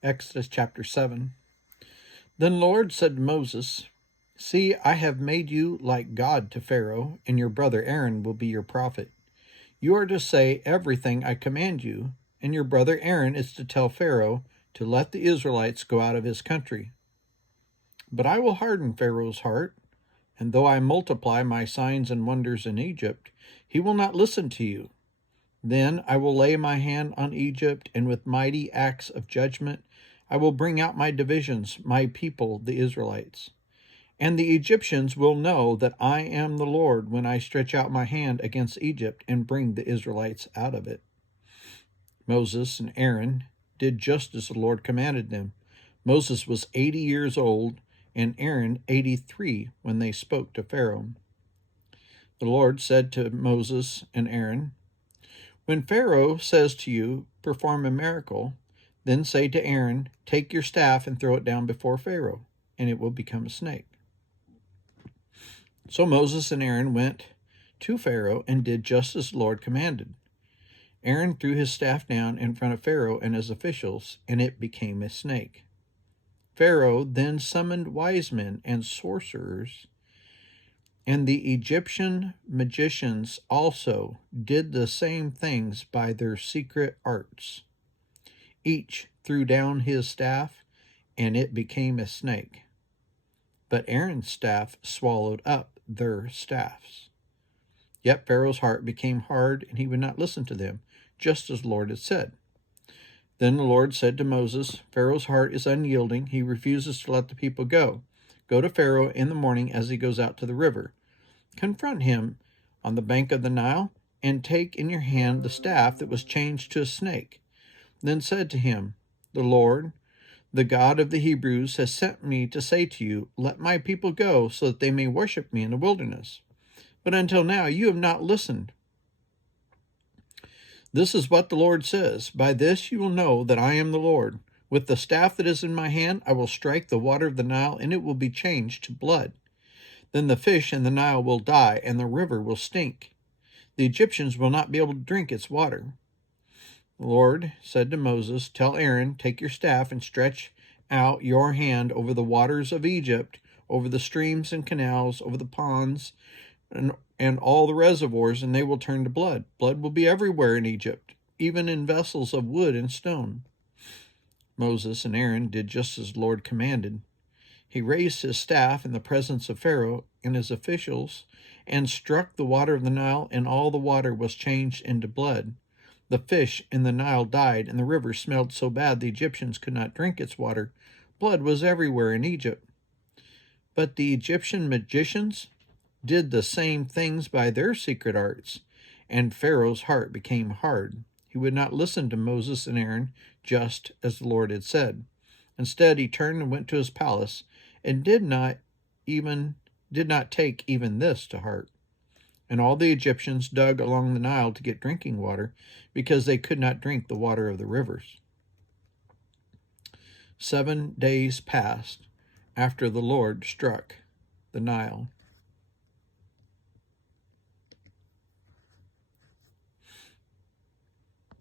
Exodus chapter 7. Then the Lord said to Moses, See, I have made you like God to Pharaoh, and your brother Aaron will be your prophet. You are to say everything I command you, and your brother Aaron is to tell Pharaoh to let the Israelites go out of his country. But I will harden Pharaoh's heart, and though I multiply my signs and wonders in Egypt, he will not listen to you. Then I will lay my hand on Egypt, and with mighty acts of judgment I will bring out my divisions, my people, the Israelites. And the Egyptians will know that I am the Lord when I stretch out my hand against Egypt and bring the Israelites out of it. Moses and Aaron did just as the Lord commanded them. Moses was 80 years old, and Aaron 83 when they spoke to Pharaoh. The Lord said to Moses and Aaron, When Pharaoh says to you, Perform a miracle, then say to Aaron, Take your staff and throw it down before Pharaoh, and it will become a snake. So Moses and Aaron went to Pharaoh and did just as the Lord commanded. Aaron threw his staff down in front of Pharaoh and his officials, and it became a snake. Pharaoh then summoned wise men and sorcerers, and the Egyptian magicians also did the same things by their secret arts. Each threw down his staff, and it became a snake. But Aaron's staff swallowed up their staffs. Yet Pharaoh's heart became hard, and he would not listen to them, just as the Lord had said. Then the Lord said to Moses, Pharaoh's heart is unyielding. He refuses to let the people go. Go to Pharaoh in the morning as he goes out to the river. Confront him on the bank of the Nile, and take in your hand the staff that was changed to a snake. Then said to him, The Lord, the God of the Hebrews, has sent me to say to you, Let my people go, so that they may worship me in the wilderness. But until now you have not listened. This is what the Lord says, By this you will know that I am the Lord. With the staff that is in my hand, I will strike the water of the Nile, and it will be changed to blood. Then the fish in the Nile will die, and the river will stink. The Egyptians will not be able to drink its water. The Lord said to Moses, Tell Aaron, Take your staff and stretch out your hand over the waters of Egypt, over the streams and canals, over the ponds, and all the reservoirs, and they will turn to blood. Blood will be everywhere in Egypt, even in vessels of wood and stone. Moses and Aaron did just as the Lord commanded. He raised his staff in the presence of Pharaoh and his officials, and struck the water of the Nile, and all the water was changed into blood. The fish in the Nile died, and the river smelled so bad the Egyptians could not drink its water. Blood was everywhere in Egypt. But the Egyptian magicians did the same things by their secret arts, and Pharaoh's heart became hard. He would not listen to Moses and Aaron, just as the Lord had said. Instead, he turned and went to his palace, and did not take even this to heart. And all the Egyptians dug along the Nile to get drinking water, because they could not drink the water of the rivers. 7 days passed after the Lord struck the Nile.